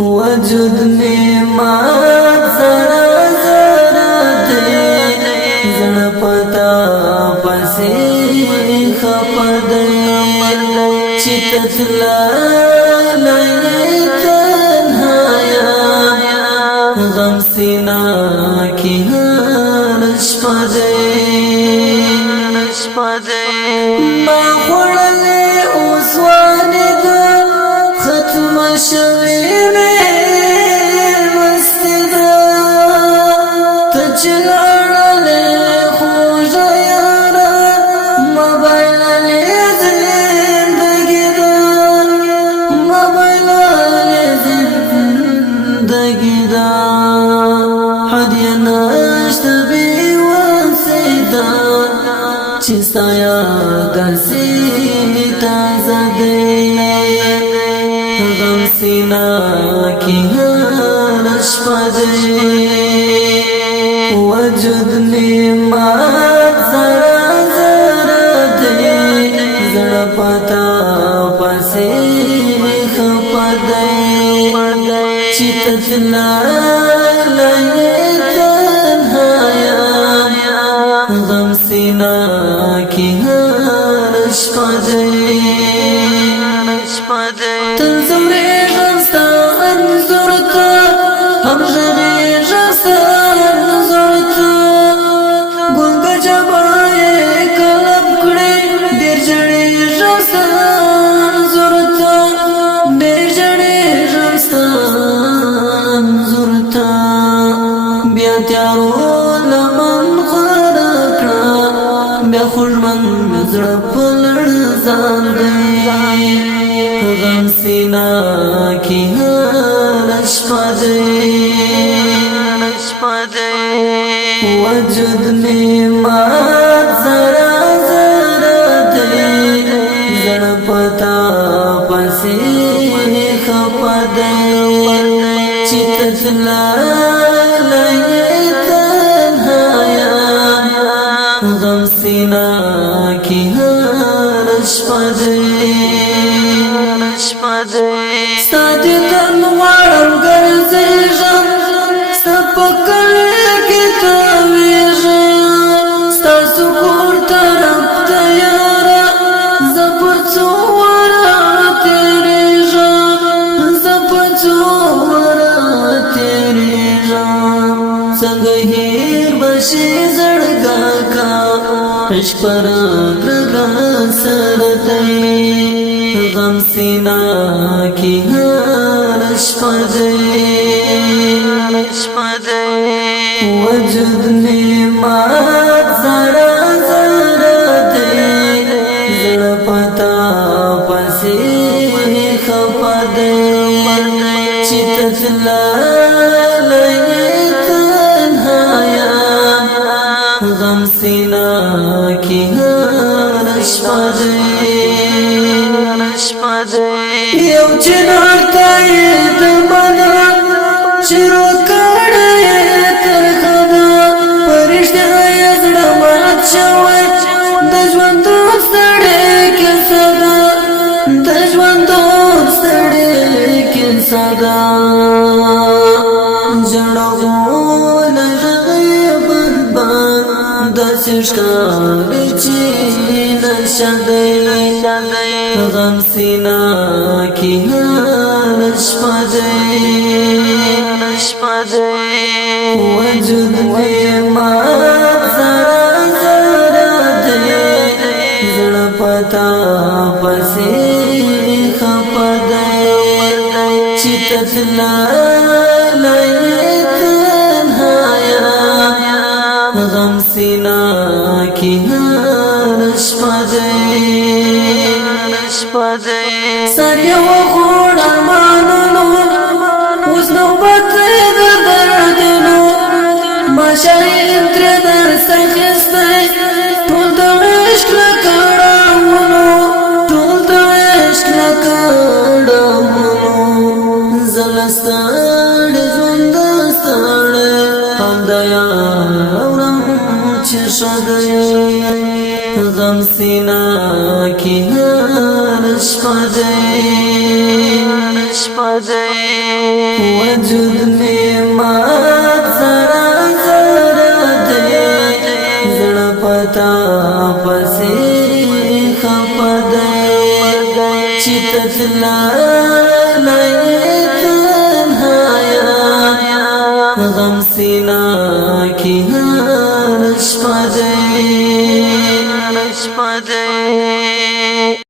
وجود میں مات زرا زرا دے زڑ پتا پسی خپا دے چتتلا لئی تنہایا غم سینا کی نشپا دے ما خوڑلے اسوانی دا ختم شوی میں مستی دا تچلالے خوش یارا موبائل لے زندگی دا موبائل لے زندگی دا حدیہ نشت بی وسیدہ چستا یاد سی تازہ دے غم سینا کی نشپا دے وجود نعمت زرا زرا دے زڑ پتا پسی خپا دے چتتلا لئی تنہایا غم سینا کی نشپا دے تنظوری غمستا انظرتا ہم غری غمستا انظرتا گنگا جبائے کلب کڑے دیر جڑے غمستا انظرتا دیر جڑے غمستا انظرتا بیا تیارو لمن خرکڑا بیا خوشمن زڑپ لڑزان دے غم سینا کی نشپا دے وجود نعمت زرا زرا دے زڑ پتا پسی خپا دے چتتلا لئی تنہایا غم سینا کی نشپا دے ستا دیدن وارم گرزیجم ستا پکل کی تاویجم ستا سکور طرف تیارا زپر چورا تیری جام زپر چورا تیری جام سنگ ہیر بشی زڑگا کا عشق پر گرگا سردی غم سینا کی نشپا دے وجود نعمت زرا زرا دے زڑ پتا پسی خپا دے چتتلا لئی تنہایا غم سینا کی نشپا دے یو چنار تائی دمانا شروع کڑائی ترخدا پرشتی یزڑا مات شوئی دجوان دوستڑے کی صدا دجوان دوستڑے کی صدا جڑغون غیبت بان دسشکاری چین شدی غم سینا کی نشپا دے وجود نعمت زرا زرا دے زڑ پتا پسی خپا دے چتتلا لئی تنہایا غم سینا کی نشپا دے ساریا وخوڑ ارمانونو اس نوبت در دردنو ماشاین تر در سخستی ٹول دا عشق لکڑاونو ٹول دا عشق لکڑاونو زلستاڑ زندستاڑ هم دیا اورم چشدی غم سینا کی نشپا دے وجود میں مات زرا زرا دے زڑا پتا پسی خپا دے چیتت لائے تنہایا غم سینا کی نشپا دے